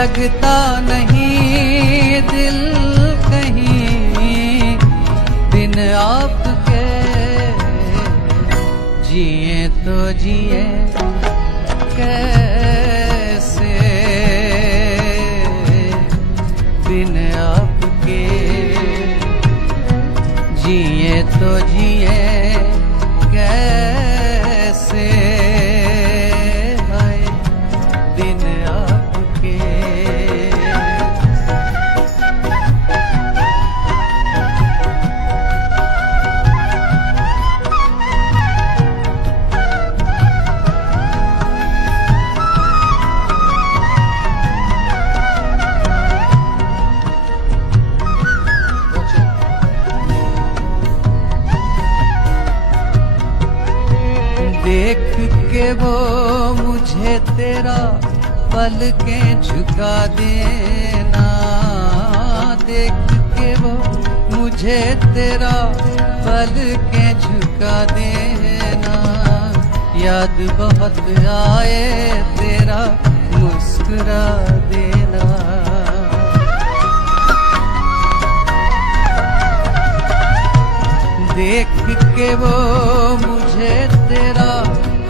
लगता नहीं दिल कहीं बिन आपके। जिए तो जिए कैसे बिन आपके। जिए तो जिए कैसे हाय बिन आपके। देख के वो मुझे तेरा पलकें झुका देना। देख के वो मुझे तेरा पलकें झुका देना। याद बहुत आए तेरा मुस्कुरा देना। देख के वो मुझे तेरा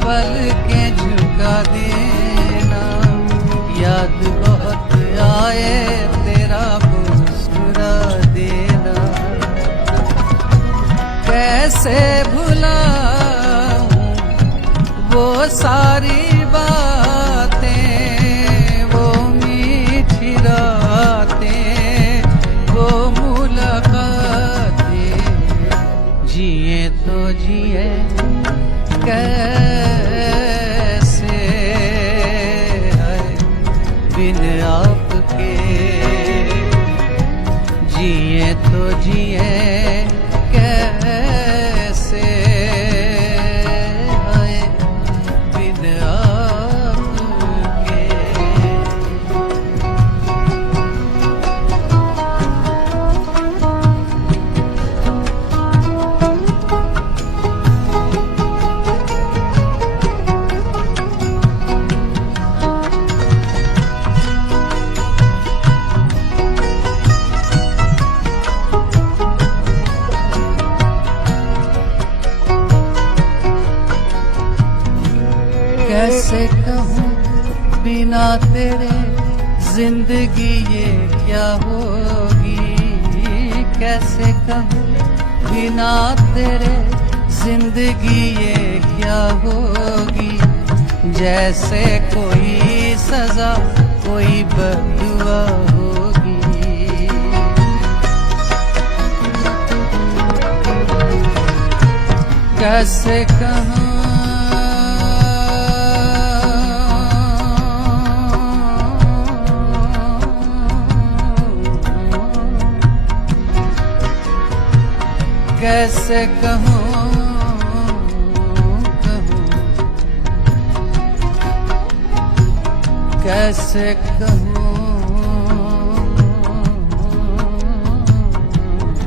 पलकें झुका देना। याद बहुत आए तेरा मुस्कुरा देना। कैसे भुलाऊं वो सारी बातें, वो मीठी रातें, वो मुलाकातें। जिए तो जिए कैसे है बिन आपके। जिए तो जिए कैसे है बिन आपके। कैसे कहूँ बिना तेरे जिंदगी ये क्या होगी। कैसे कहूँ बिना तेरे जिंदगी ये क्या होगी। जैसे कोई सजा कोई बददुआ होगी। कैसे कहूँ कैसे कहूँ कैसे कहूँ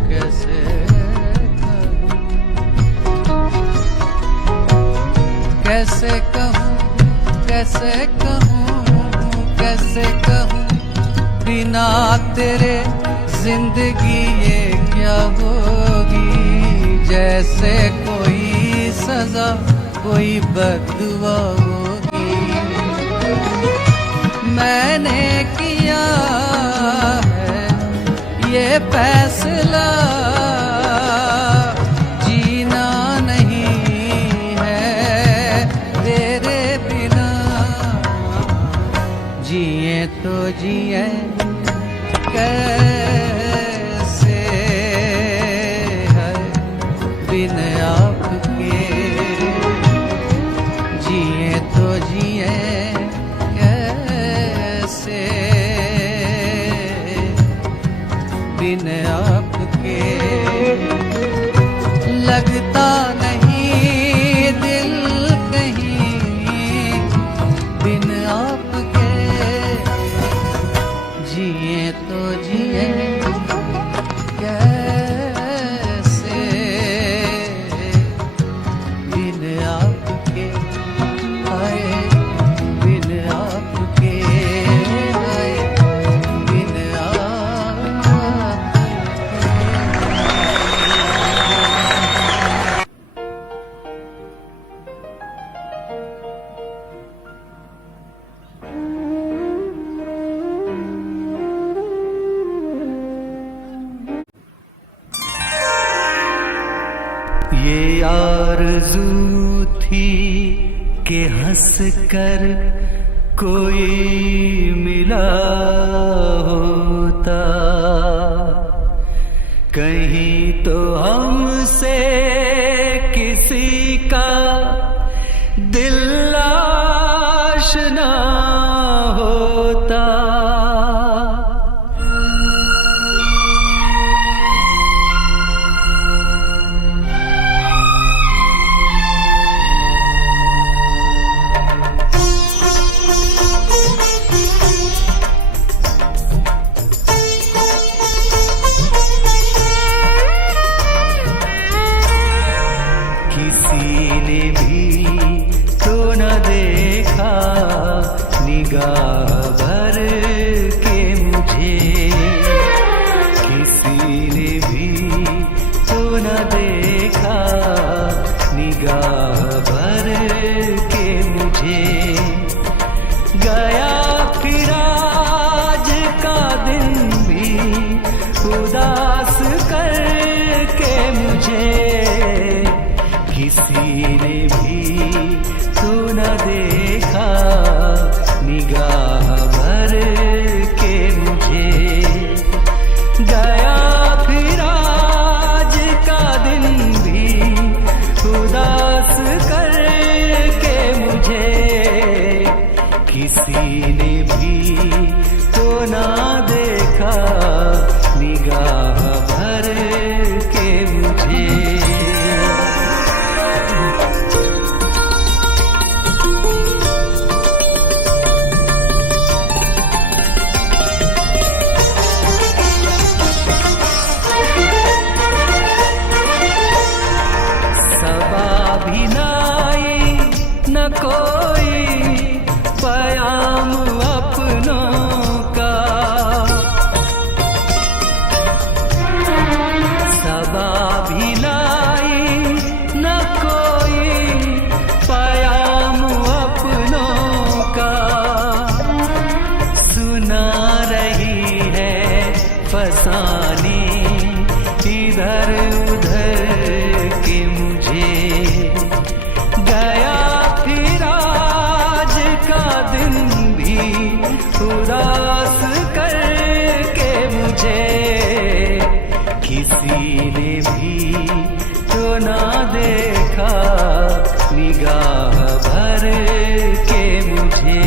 कैसे कहूँ कैसे कहूँ कैसे कहूँ कैसे कहूँ बिना तेरे जिंदगी ये क्या होगी। जैसे कोई सजा कोई बददुआ होगी। मैंने किया है ये फैसला जीना नहीं है तेरे बिना। जिए तो जिए कैसे है बिन आपके। जिए तो जिए कैसे बिन आपके। लगता नहीं दिल कहीं बिन आपके। जिए तो जिए कैसे आरज़ू थी कि हंस कर कोई मिला होता, कहीं तो हमसे किसी का दिल आशना होता। किसी ने भी तो न देखा निगाह भर के मुझे, किसी ने भी तो न देखा निगाह भर के मुझे। गया फिर आज का दिन भी उदास करके मुझे, किसी ने भी तो न देखा निगाह भर के मुझे। गया फिर आज का दिन भी उदास करके मुझे, किसी ने भी तो न देखा निगाह भर के मुझे। न कोई पयाम अपनों का, सबा भी लाई न कोई पयाम अपनों का। सुना रही है फसाने इधर उधर के मुझे। गया फिर आज का दिन भी उदास करके मुझे, किसी ने भी तो ना देखा निगाह भर के मुझे।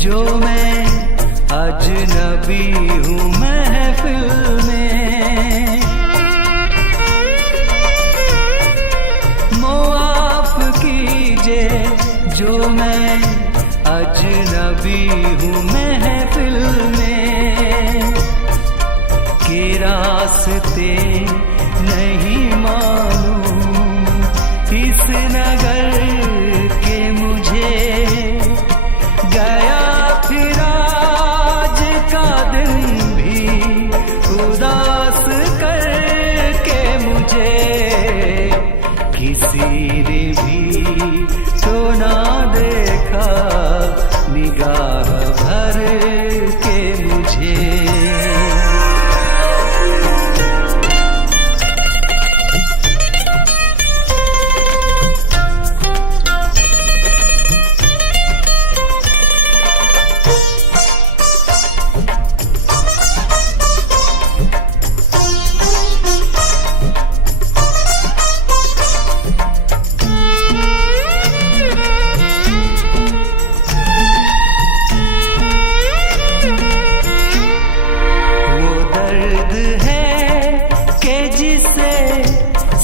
जो मैं अजनबी हूँ महफिल में, मुआफ कीजिए जो मैं अजनबी हूँ महफिल में। के रास्ते नहीं मालूम इस नगर के मुझे। गया फिर आज का दिन भी उदास करके मुझे, किसी ने भी तो ना देखा निगाह भर के मुझे।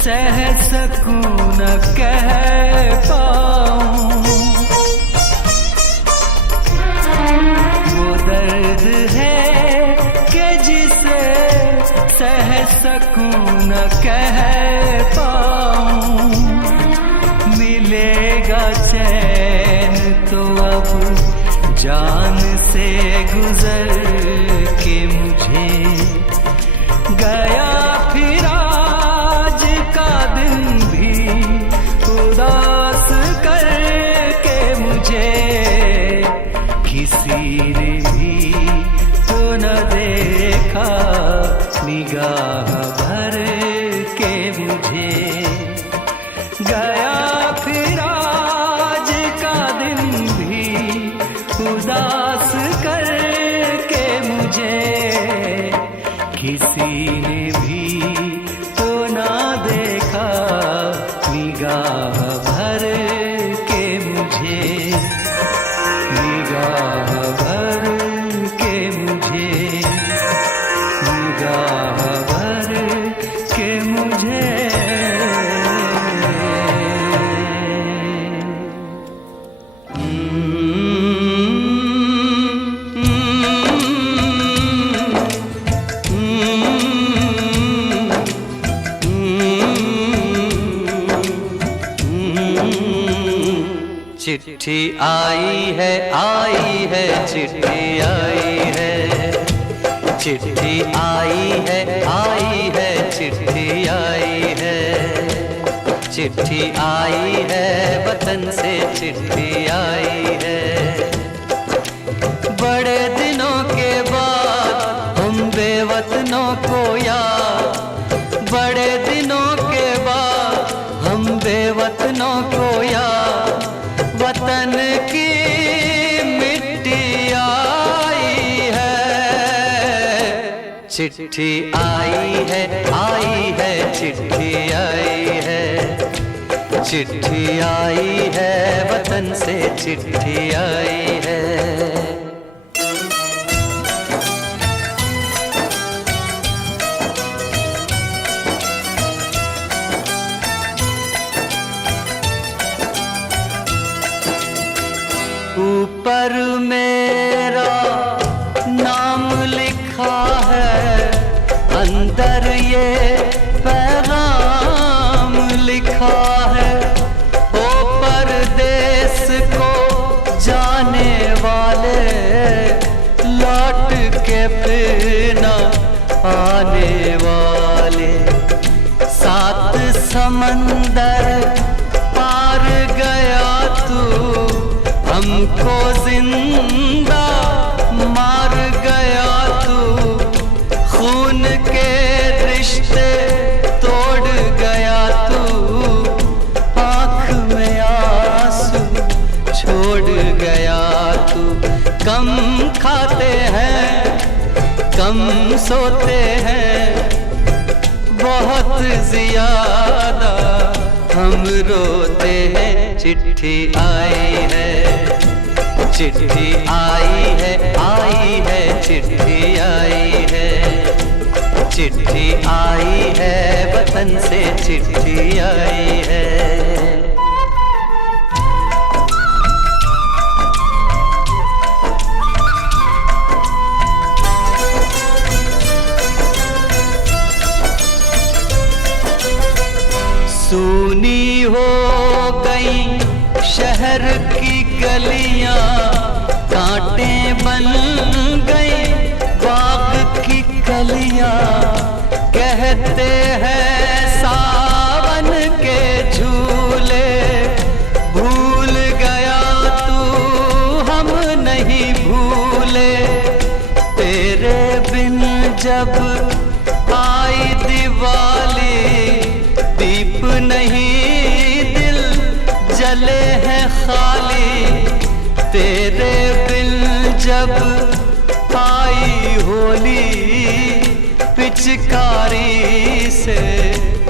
सह सकूं न कह पाऊं, वो दर्द है कि जिसे सह सकूं न कह पाऊं। मिलेगा चैन तो अब जान से गुजर के मुझे गया फिर आज का दिन भी उदास करके मुझे। किसी ने भी तो न देखा निगाह भर के मुझे। गया फिर आज का दिन भी उदास करके मुझे। किसी ने भी तो ना देखा निगाह भर के मुझे। निगाह भर के मुझे। निगाह भर के मुझे। चिट्ठी आई है चिट्ठी आई है। चिट्ठी आई है चिट्ठी आई है। चिट्ठी आई है वतन से चिट्ठी आई है। बड़े दिनों के बाद हम बेवतनों को याद। बड़े दिनों के बाद हम बेवतनों को याद। वतन की मिट्टी आई है। चिट्ठी आई है चिट्ठी आई है। चिट्ठी आई है वतन से चिट्ठी आई है। ऊपर मेरा नाम लिखा है। अंदर ये पैगाम लिखा है। ओ परदेस को जाने वाले लौट के फिर न आने वाले। सात समंदर पार गया तू हमको जिंदा मार गया तू। खून के रिश्ते तोड़ गया तू। आँख में आंसू छोड़ गया तू। कम खाते हैं कम सोते हैं बहुत ज्यादा हम रोते हैं। चिट्ठी आई है चिट्ठी आई है चिट्ठी आई है। चिट्ठी आई है वतन से चिट्ठी आई है। सूनी हो गई शहर की गलियां। कांटे बन गई बाग की कलियां। कहते हैं सावन के झूले भूल गया तू हम नहीं भूले। तेरे बिन जब आई दिवाली दीप नहीं दिल जले हैं खाली। तेरे बिन जब आई होली पिचकारी से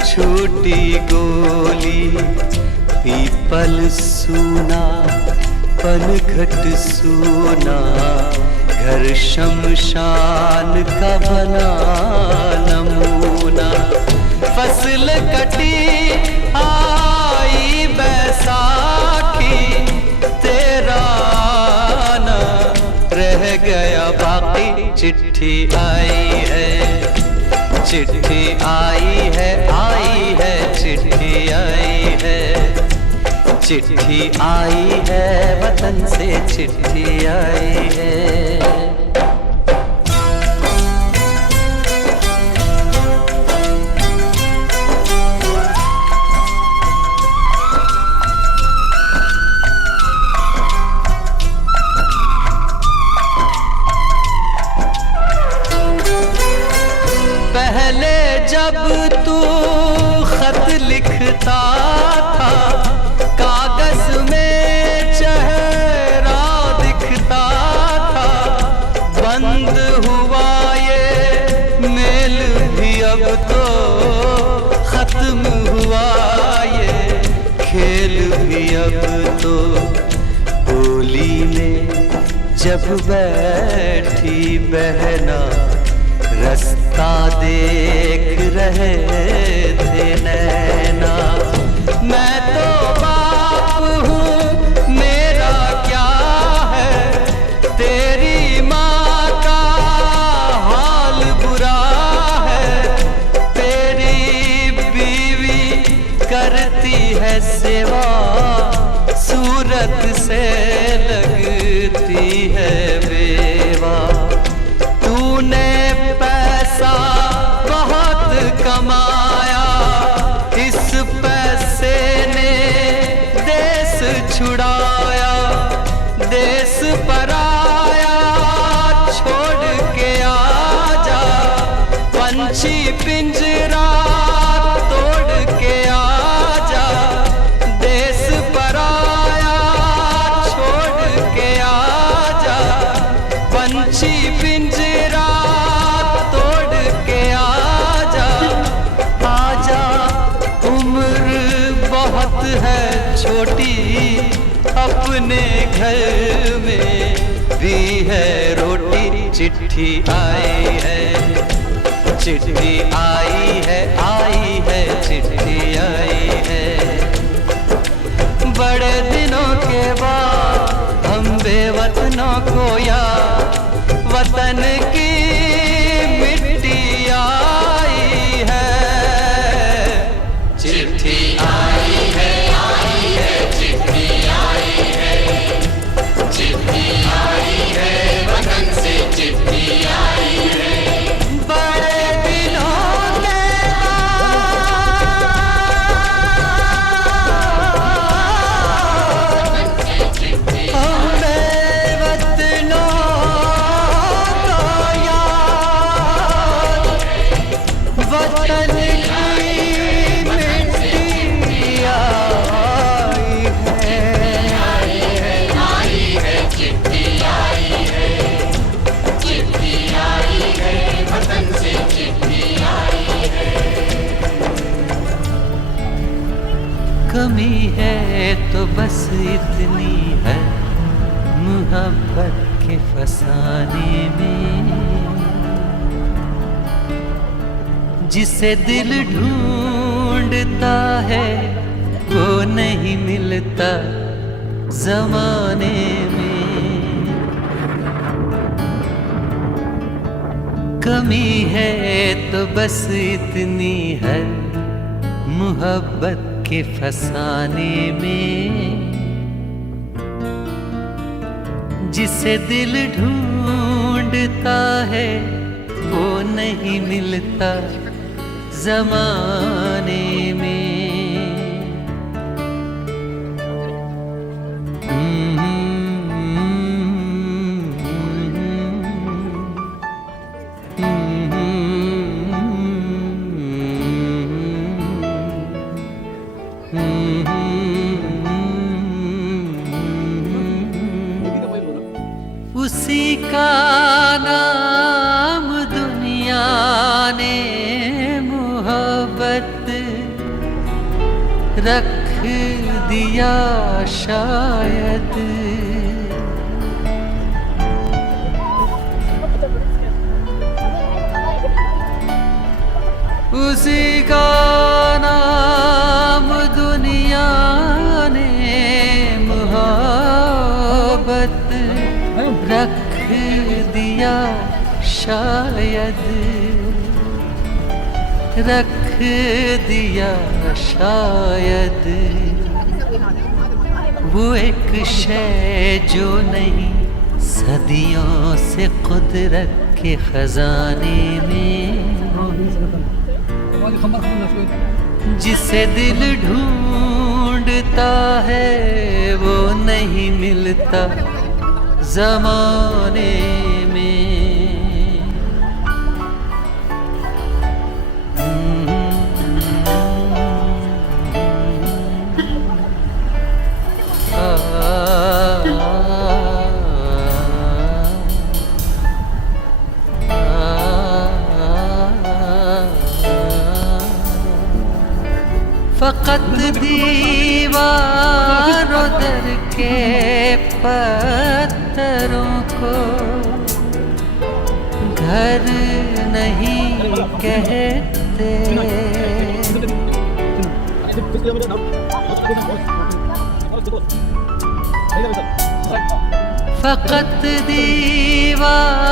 छूटी गोली। पीपल सूना पनघट सूना घर शमशान का बना नमूना। फसल कटी आई बैसाखी तेरा ना रह गया बाकी। चिट्ठी आई है चिट्ठी आई है चिट्ठी आई है। चिट्ठी आई है वतन से, चिट्ठी आई है। पहले जब तू खत लिखता था, कागज में चेहरा दिखता था। बंद हुआ ये मेल भी अब तो, खत्म हुआ ये खेल भी अब तो। बोली में जब बैठी बहना, रास्ता देख रहे थे नैना। मैं तो बाप हूँ, मेरा क्या है, तेरी माँ का हाल बुरा है। तेरी बीवी करती है सेवा, सूरत से लगती है बेवा। तूने पैसा बहुत कमाया, इस पैसे ने देश छुड़ाया। देश पराया छोड़ के आजा, पंछी पिंजरा तोड़ के आजा। देश पराया छोड़ के आजा, पंछी पिंजरा है छोटी, अपने घर में भी है रोटी। चिट्ठी आई है, चिट्ठी आई है, आई है, चिट्ठी आई है। बड़े दिनों के बाद हम बेवतनों को याद, वतन की मिट्टी आई है। चिट्ठी आई है, कमी है तो बस इतनी है, मोहब्बत के फसाने में। जिसे दिल ढूंढता है वो नहीं मिलता जमाने में। कमी है तो बस इतनी है, मोहब्बत के फसाने में। जिसे दिल ढूंढता है वो नहीं मिलता जमाने में। उसी का नाम दुनिया ने मोहब्बत रख दिया शायद। उसी का नाम दुनिया ने मोहब्बत रख दिया शायद, रख दिया शायद। वो एक शय जो नहीं सदियों से कुदरत के खजाने में, जिसे दिल ढूंढता है वो नहीं मिलता ज़माने में। फ़क़त दीवारों दर के पत्थरों को घर नहीं कहते, फ़क़त दीवारों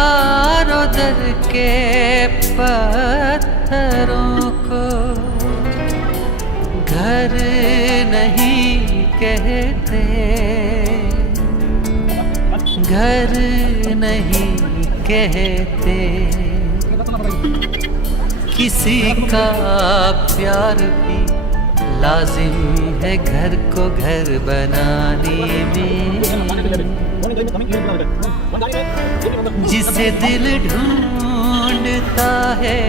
दर के पत्थरों को घर नहीं कहते, घर नहीं कहते। किसी का प्यार भी लाजिम है घर को घर बनाने में, जिसे दिल ढूंढता है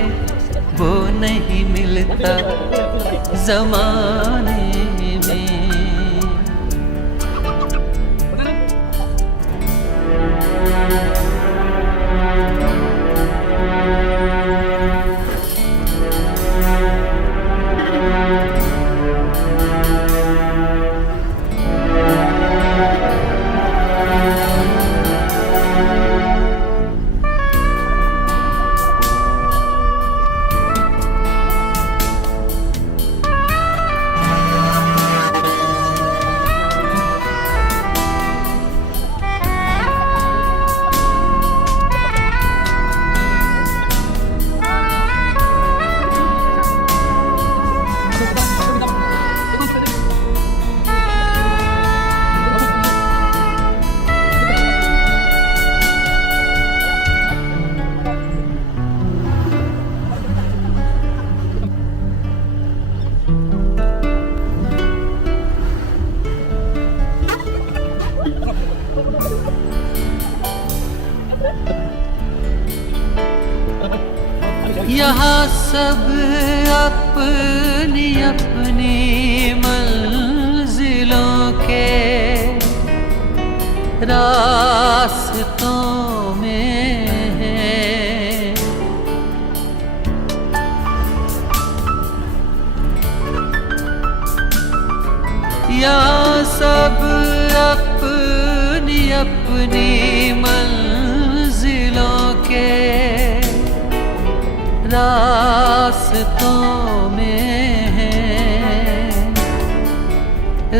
वो नहीं मिलता ज़माने में। यहाँ सब अपनी अपनी मंजिलों के रास्तों में हैं। यहाँ सब अपनी अपनी मंजिलों के रास्तों में हैं,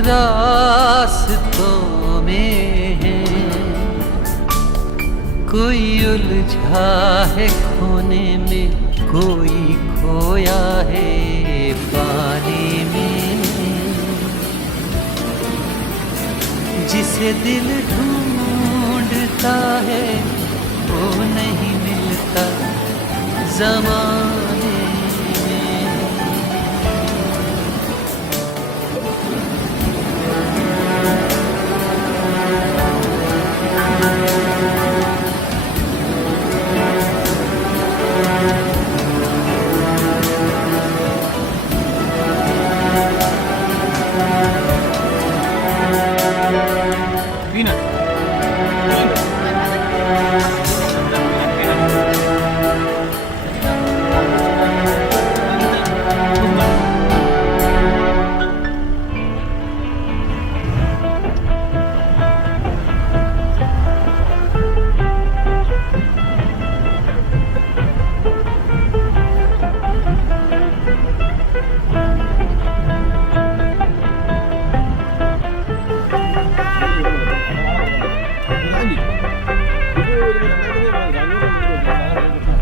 रास्तों में हैं। कोई उलझा है खोने में, कोई खोया है पानी में, जिसे दिल ढूंढता है वो नहीं मिलता ज़माने में।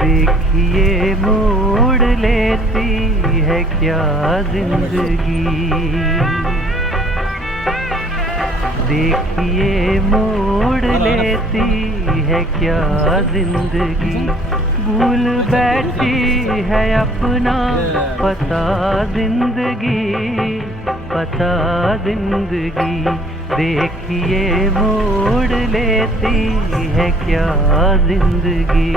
देखिए मोड़ लेती है क्या जिंदगी, देखिए मोड़ लेती है क्या जिंदगी, भूल बैठी है अपना पता जिंदगी, पता जिंदगी। देखिए मोड़ लेती है क्या जिंदगी।